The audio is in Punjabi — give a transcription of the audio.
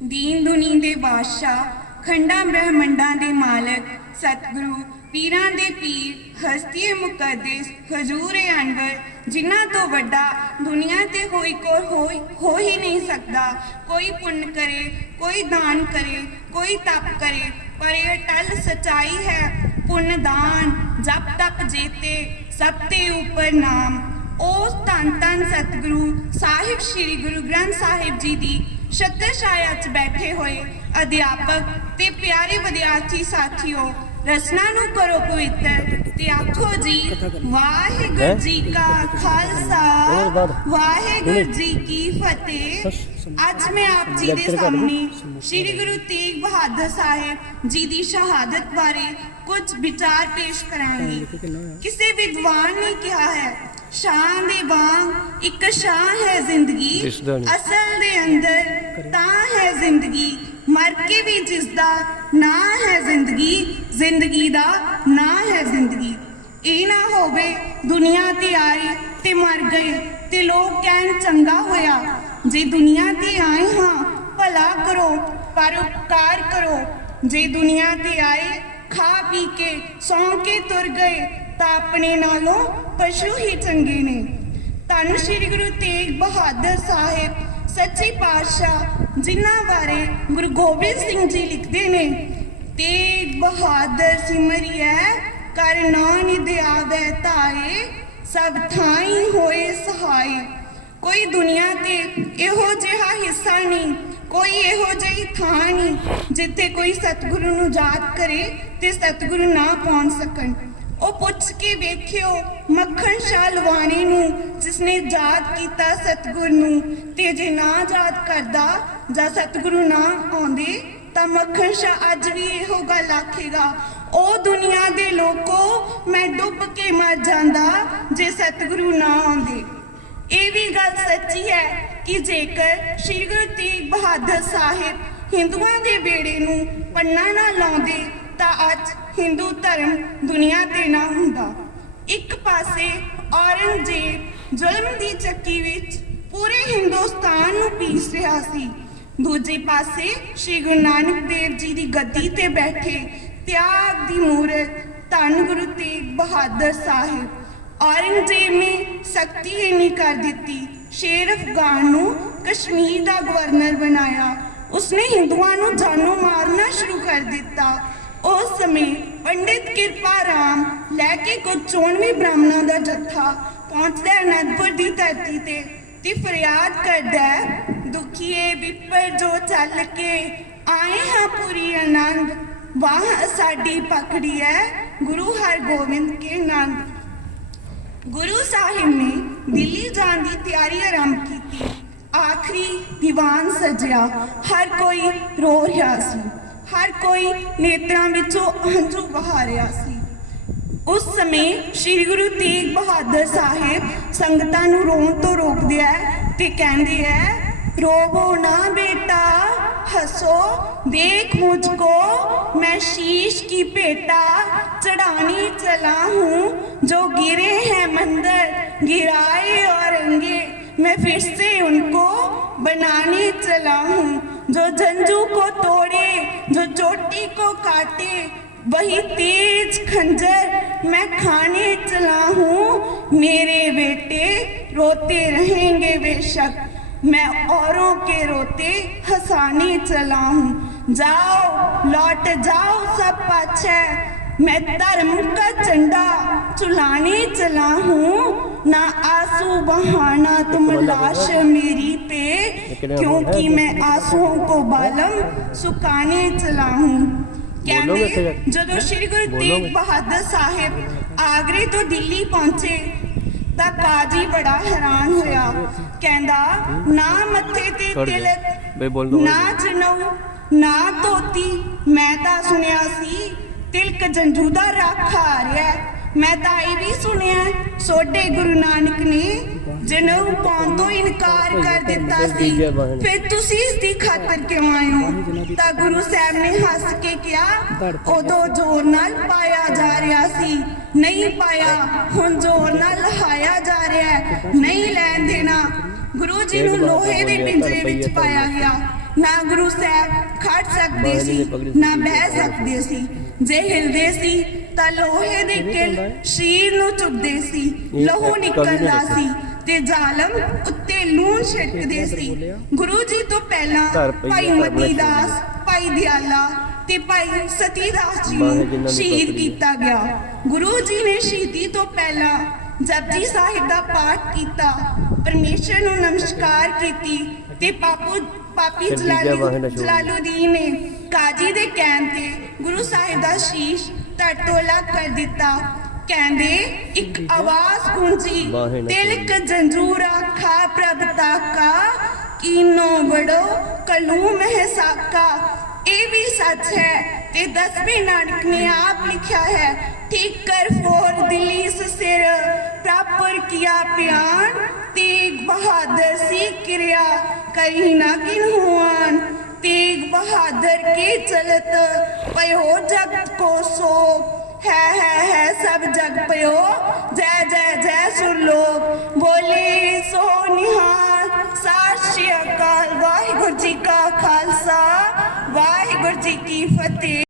ਦੀਨ ਦੁਨੀ ਦੇ ਬਾਦਸ਼ਾਹ, ਖੰਡਾਂ ਬ੍ਰਹਮੰਡਾਂ ਦੇ ਮਾਲਕ, ਸਤਿਗੁਰੂ, ਪੀਰਾਂ ਦੇ ਪੀਰ, ਹਸਤੀਏ ਮੁਕੱਦਸ ਹਜ਼ੂਰ ਅਨਵਰ ਜਿਨ੍ਹਾਂ ਤੋਂ ਵੱਡਾ ਦੁਨੀਆ ਤੇ ਹੋਈ ਕੋਈ ਹੋਈ, ਹੋ ਹੀ ਨਹੀਂ ਸਕਦਾ। ਕੋਈ ਪੁੰਨ ਕਰੇ, ਕੋਈ ਦਾਨ ਕਰੇ, ਕੋਈ ਤਪ ਕਰੇ, ਪਰ ਇਹ ਟਲ ਸਚਾਈ ਹੈ, ਪੁੰਨ ਦਾਨ, ਜਪ ਤਪ ਜੀਤੇ, ਸਭ ਤੇ ਉਪਰ ਨਾਮ। ਉਸ ਧੰਨ ਧੰਨ ਸਤਿਗੁਰੂ, ਸਾਹਿਬ ਸ੍ਰੀ ਗੁਰੂ ਗ੍ਰੰਥ ਸਾਹਿਬ ਜੀ ਦੀ ਛਤਰ ਛਾਇਆ 'ਚ ਬੈਠੇ ਹੋਏ ਅਧਿਆਪਕ ਤੇ ਪਿਆਰੇ ਵਿਦਿਆਰਥੀ ਸਾਥੀਓ, ਰਸਨਾ ਨੂੰ ਕਰੋ ਪਵਿੱਤਰ ਤੇ ਆਖੋ ਜੀ, ਵਾਹਿਗੁਰੂ ਜੀ ਕਾ ਖਾਲਸਾ, ਵਾਹਿਗੁਰੂ ਜੀ ਕੀ ਫਤਿਹ। ਅੱਜ ਮੈਂ ਆਪ ਜੀ ਦੇ ਸਾਹਮਣੇ ਸ੍ਰੀ ਗੁਰੂ ਤੇਗ ਬਹਾਦਰ ਸਾਹਿਬ ਜੀ ਦੀ ਸ਼ਹਾਦਤ ਬਾਰੇ ਕੁਝ ਵਿਚਾਰ ਪੇਸ਼ ਕਰਾਂਗੀ। ਕਿਸੇ ਵਿਦਵਾਨ ਨੇ ਕਿਹਾ ਹੈ, ਸ਼ਾਨ ਦੇ ਵਾਂਗ ਇੱਕ ਸ਼ਾਨ ਹੈ ਜ਼ਿੰਦਗੀ। ਅਸਲ ਦੇ ਅੰਦਰ ਤਾਂ ਹੈ ਜ਼ਿੰਦਗੀ ਮਰ ਕੇ ਵੀ ਜਿਸ ਦਾ ਨਾਂ ਹੈ ਜ਼ਿੰਦਗੀ ਜ਼ਿੰਦਗੀ ਦਾ ਨਾਂ ਹੈ ਜ਼ਿੰਦਗੀ। ਇਹ ਨਾ ਹੋਵੇ ਦੁਨੀਆ ਤੇ ਆਏ ਤੇ ਮਰ ਗਏ ਤੇ ਲੋਕ ਕਹਿਣ ਚੰਗਾ ਹੋਇਆ ਜੇ ਦੁਨੀਆ ਤੇ ਆਏ ਹਾਂ ਭਲਾ ਕਰੋ ਪਰਉਪਕਾਰ ਕਰੋ। ਜੇ ਦੁਨੀਆ ਤੇ ਆਏ ਖਾ ਪੀ ਕੇ ਸੌਂ ਕੇ ਤੁਰ ਗਏ ਤਾਂ ਆਪਣੇ ਨਾਲੋਂ ਪਸ਼ੂ ਹੀ ਚੰਗੇ ਨੇ। ਧੰਨ ਸ਼੍ਰੀ ਗੁਰੂ ਤੇਗ ਬਹਾਦਰ ਸਾਹਿਬ, ਸੱਚੇ ਪਾਤਸ਼ਾਹ, ਜਿਨ੍ਹਾਂ ਬਾਰੇ ਗੁਰੂ ਗੋਬਿੰਦ ਸਿੰਘ ਜੀ ਲਿਖਦੇ ਨੇ, ਤੇਗ ਬਹਾਦਰ ਸਿਮਰਿਐ, ਕਰ ਨਾਨਿ ਦਿਆਵੈ ਧਾਏ, ਸਭ ਥਾਈ ਹੋਏ ਸਹਾਈ। ਕੋਈ ਦੁਨੀਆ ਤੇ ਇਹੋ ਜਿਹਾ ਹਿੱਸਾ ਨਹੀਂ, ਕੋਈ ਇਹੋ ਜਿਹੀ ਥਾਂ ਨਹੀਂ, ਜਿੱਥੇ ਕੋਈ ਸਤਿਗੁਰੂ ਨੂੰ ਯਾਦ ਕਰੇ ਤੇ ਸਤਿਗੁਰੂ ਨਾ ਪਹੁੰਚ ਸਕਣ। ਉਹ ਪੁੱਛ ਕੇ ਵੇਖਿਓ ਮੱਖਣ ਸ਼ਾਹ ਲਵਾਣੇ ਨੂੰ, ਜਿਸਨੇ ਯਾਦ ਕੀਤਾ ਸਤਿਗੁਰ ਨੂੰ, ਤੇ ਜੇ ਨਾ ਯਾਦ ਕਰਦਾ ਜਾਂ ਸਤਿਗੁਰੂ ਨਾ ਆਉਂਦੇ, ਤਾਂ ਮੱਖਣ ਸ਼ਾਹ ਅੱਜ ਵੀ ਇਹੋ ਗੱਲ ਆਖੇਗਾ, ਉਹ ਦੁਨੀਆ ਦੇ ਲੋਕੋ, ਮੈਂ ਡੁੱਬ ਕੇ ਮਰ ਜਾਂਦਾ ਜੇ ਸਤਿਗੁਰੂ ਨਾ ਆਉਂਦੇ। ਇਹ ਵੀ ਗੱਲ ਸੱਚੀ ਹੈ ਕਿ ਜੇਕਰ ਸ਼੍ਰੀ ਗੁਰੂ ਤੇਗ ਬਹਾਦਰ ਸਾਹਿਬ ਹਿੰਦੂਆਂ ਦੇ ਬੇੜੇ ਨੂੰ ਪੰਨਾ ਨਾ ਲਾਉਂਦੇ, ਤਾਂ ਅੱਜ ਹਿੰਦੂ ਧਰਮ ਦੁਨੀਆ ਤੇ ਨਾ ਹੁੰਦਾ। ਇੱਕ ਪਾਸੇ ਔਰੰਗਜ਼ੇਬ ਜ਼ੁਲਮ ਦੀ ਚੱਕੀ ਵਿੱਚ ਪੂਰੇ ਹਿੰਦੁਸਤਾਨ ਨੂੰ ਪੀਸ ਰਿਹਾ ਸੀ। ਦੂਜੇ ਪਾਸੇ ਸ਼੍ਰੀ ਗੁਰੂ ਨਾਨਕ ਦੇਵ ਜੀ ਦੀ ਗੱਦੀ ਤੇ ਬੈਠੇ ਤਿਆਗ ਦੀ ਮੂਰਤ ਧੰਨ ਗੁਰੂ ਤੇਗ ਬਹਾਦਰ ਸਾਹਿਬ। ਔਰੰਗਜ਼ੇਬ ਨੇ ਸਖਤੀ ਇੰਨੀ ਕਰ ਦਿੱਤੀ ਸ਼ੇਰ ਅਫਗਾਨ ਨੂੰ ਕਸ਼ਮੀਰ ਦਾ ਗਵਰਨਰ ਬਣਾਇਆ। ਉਸਨੇ ਹਿੰਦੂਆਂ ਨੂੰ ਜਾਨੋਂ ਮਾਰਨਾ ਸ਼ੁਰੂ ਕਰ ਦਿੱਤਾ। ਉਸ ਸਮੇਂ ਪੰਡਿਤ ਕਿਰਪਾ ਰਾਮ ਲੈ ਕੇ ਕੁਝ 94 ਬ੍ਰਾਹਮਣਾਂ ਦਾ ਜੱਥਾ ਪਹੁੰਚਦਾ ਹੈ ਅਨੰਦਪੁਰ ਦੀ ਧਰਤੀ ਤੇ ਤੇ ਫਰਿਆਦ ਕਰਦਾ ਹੈ, ਦੁਖੀਏ ਵਿਪਰ ਜੋ ਚੱਲ ਕੇ ਆਏ ਹਾਂ ਪੂਰੀ ਆਨੰਦ ਵਾਹ ਸਾਡੀ ਪਕੜੀ ਹੈ ਗੁਰੂ ਹਰਗੋਬਿੰਦ ਕੇ ਨੰਦ ਗੁਰੂ ਸਾਹਿਬ ਨੇ ਦਿੱਲੀ ਜਾਣ ਦੀ ਤਿਆਰੀ ਆਰੰਭ ਕੀਤੀ ਆਖਰੀ ਦੀਵਾਨ ਸਜਿਆ ਹਰ ਕੋਈ ਰੋ ਰਿਹਾ ਸੀ ਹਰ ਕੋਈ ਨੇਤਰਾਂ ਵਿੱਚੋਂ ਹੰਝੂ ਵਹਾ ਰਿਹਾ ਸੀ ਉਸ ਸਮੇਂ ਸ੍ਰੀ ਗੁਰੂ ਤੇਗ ਬਹਾਦਰ ਸਾਹਿਬ ਸੰਗਤਾਂ ਨੂੰ ਰੋਣ ਤੋਂ ਰੋਕਦੇ ਆ ਤੇ ਕਹਿੰਦੇ ਆ ਰੋਵੋ ਨਾ ਬੇਟਾ हंसो देख मुझको मैं शीश की पेटा चढ़ाने चला हूँ जो गिरे हैं मंदिर गिराए और अंगे मैं फिर से उनको बनाने चला हूँ जो जंजू को तोड़े जो चोटी को काटे, वही तेज खंजर मैं खाने चला हूँ। मेरे बेटे रोते रहेंगे बेशक। मैं औरों के रोते हंसाने चला हूँ। जाओ, लौट जाओ सब पाछे। मैं धर्म का झंडा चुलाने चला हूँ ना आंसू बहाना तुम लाश मेरी पे क्योंकि मैं आंसुओं को बालम सुखाने चला हूँ ਬੋਲੋਗੇ ਇੱਥੇ ਜਾ ਕਹਿੰਦੇ ਕੇ? ਜਦੋਂ ਸ਼੍ਰੀ ਗੁਰੂ ਬੋਲੋਗੇ? ਤੇਗ ਬਹਾਦਰ ਸਾਹਿਬ ਆਗਰੇ ਤੋਂ ਦਿੱਲੀ ਪਹੁੰਚੇ ਤਾਂ ਕਾਜੀ ਬੜਾ ਹੈਰਾਨ ਹੋਇਆ ਕਹਿੰਦਾ ਨਾ ਮੱਥੇ ਤੇ ਛੱਡ ਜਾ। ਬਈ ਬੋਲ ਤਿਲਕ ਦੋ। ਨਾ ਜਨਉ ਨਾ ਧੋਤੀ ਮੈਂ ਤਾਂ ਸੁਣਿਆ ਸੀ ਤਿਲਕ ਜੰਜੂ ਦਾ ਰਾਖਾ ਆ ਰਿਹਾ ਹੈ। ਮੈਂ ਤਾਂ ਇਹ ਵੀ ਸੁਣਿਆ ਸੋਡੇ ਗੁਰੂ ਨਾਨਕ ਨੇ ਜਨਉ ਪਾਉਣ ਤੋਂ ਇਨਕਾਰ ਕਰ ਦਿੱਤਾ ਸੀ। ਫਿਰ ਤੁਸੀਂ ਇਸ ਦੀ ਖਾਤਰ ਕਿਉਂ ਆਏ ਹੋ? ਤਾਂ ਗੁਰੂ ਸਾਹਿਬ ਨੇ ਹੱਸ ਕੇ ਕਿਹਾ, ਉਦੋਂ ਜ਼ੋਰ ਨਾਲ ਪਾਇਆ ਜਾ ਰਿਹਾ ਸੀ। ਨਹੀਂ ਪਾਇਆ, ਹੁਣ ਜ਼ੋਰ ਨਾਲ ਲਹਾਇਆ ਜਾ ਰਿਹਾ ਹੈ। ਨਹੀਂ ਲੈਣ ਦੇਣਾ। ਗੁਰੂ ਜੀ ਨੂੰ ਲੋਹੇ ਦੇ ਪਿੰਜਰੇ ਵਿੱਚ ਪਾਇਆ ਗਿਆ। ਨਾ ਗੁਰੂ ਸਾਹਿਬ ਖੜ ਸਕਦੇ ਸੀ, ਨਾ ਬਹਿ ਸਕਦੇ ਸੀ। ਜੇ ਹਿਲਦੇ ਸੀ ਤਾਂ ਲੋਹੇ ਦੇ ਕਿਲ ਸ਼ੀਰ ਨੂੰ ਚੁੱਭਦੇ ਸੀ ਲਹੂ ਨਿਕਲਦਾ। ਸੀ ਤੇ ਜ਼ਾਲਮ ਉੱਤੇ ਲੂਣ ਛਿੜਕਦੇ ਸੀ ਗੁਰੂ ਜੀ ਤੋਂ ਪਹਿਲਾਂ ਭਾਈ ਮਤੀ। ਦਾਸ ਭਾਈ ਦਿਆਲਾ ਤੇ ਭਾਈ ਸਤੀ ਦਾਸ ਜੀ ਨੂੰ ਸ਼ਹੀਦ। ਕੀਤਾ ਗਿਆ ਗੁਰੂ ਜੀ ਨੇ ਸ਼ਹੀਦੀ ਤੋਂ ਪਹਿਲਾਂ ਜਪਜੀ ਸਾਹਿਬ ਦਾ ਪਾਠ ਕੀਤਾ ਪਰਮੇਸ਼ਰ ਨੂੰ ਨਮਸਕਾਰ ਕੀਤੀ ਤੇ ਪਾਪੂ ਪਾਪੀ ਜਲਾਲੂ। ਜਲਾਲੂਦੀਨ ਨੇ ਕਾਜੀ ਦੇ ਕਹਿਣ ਤੇ ਗੁਰੂ ਸਾਹਿਬ ਦਾ ਸ਼ੀਸ਼ ਅਲੱਗ ਕਰ ਦਿੱਤਾ। ਕਹਿੰਦੇ ਇੱਕ ਆਵਾਜ਼ ਗੂੰਜੀ ਤਿਲਕ ਜੰਜੂਰਾ ਖਾ ਪ੍ਰਭ ਤਾਕਾ ਕੀਨੋ ਬੜੋ ਕਲੂਮ ਹੈ ਸਾਕਾ। ਇਹ ਵੀ ਸੱਚ ਹੈ ਤੇ ਦਸਵੇਂ ਨਾਨਕ ਨੇ ਆਪ ਲਿਖਿਆ ਹੈ ਠੀਕ ਕਰ ਫੋਰ ਦਿਲੀ ਸਿਰ ਪ੍ਰਾਪਰ ਕੀਆ ਪਿਆਨ ਤੇਗ ਬਹਾਦਰ ਸੀ ਕਿਰਿਆ ਕਹੀਂ ਨਾ ਕਿਨ ਹੁਆਨ ਤੇਗ ਬਹਾਦਰ ਕੇ ਚਲਤ ਪਇਓ ਜਗ ਕੋ ਸੋ ਹੈ ਹੈ ਹੈ ਸਭ ਜਗ ਪਿਓ ਜੈ ਜੈ ਜੈ ਸੁਰ ਲੋਕ।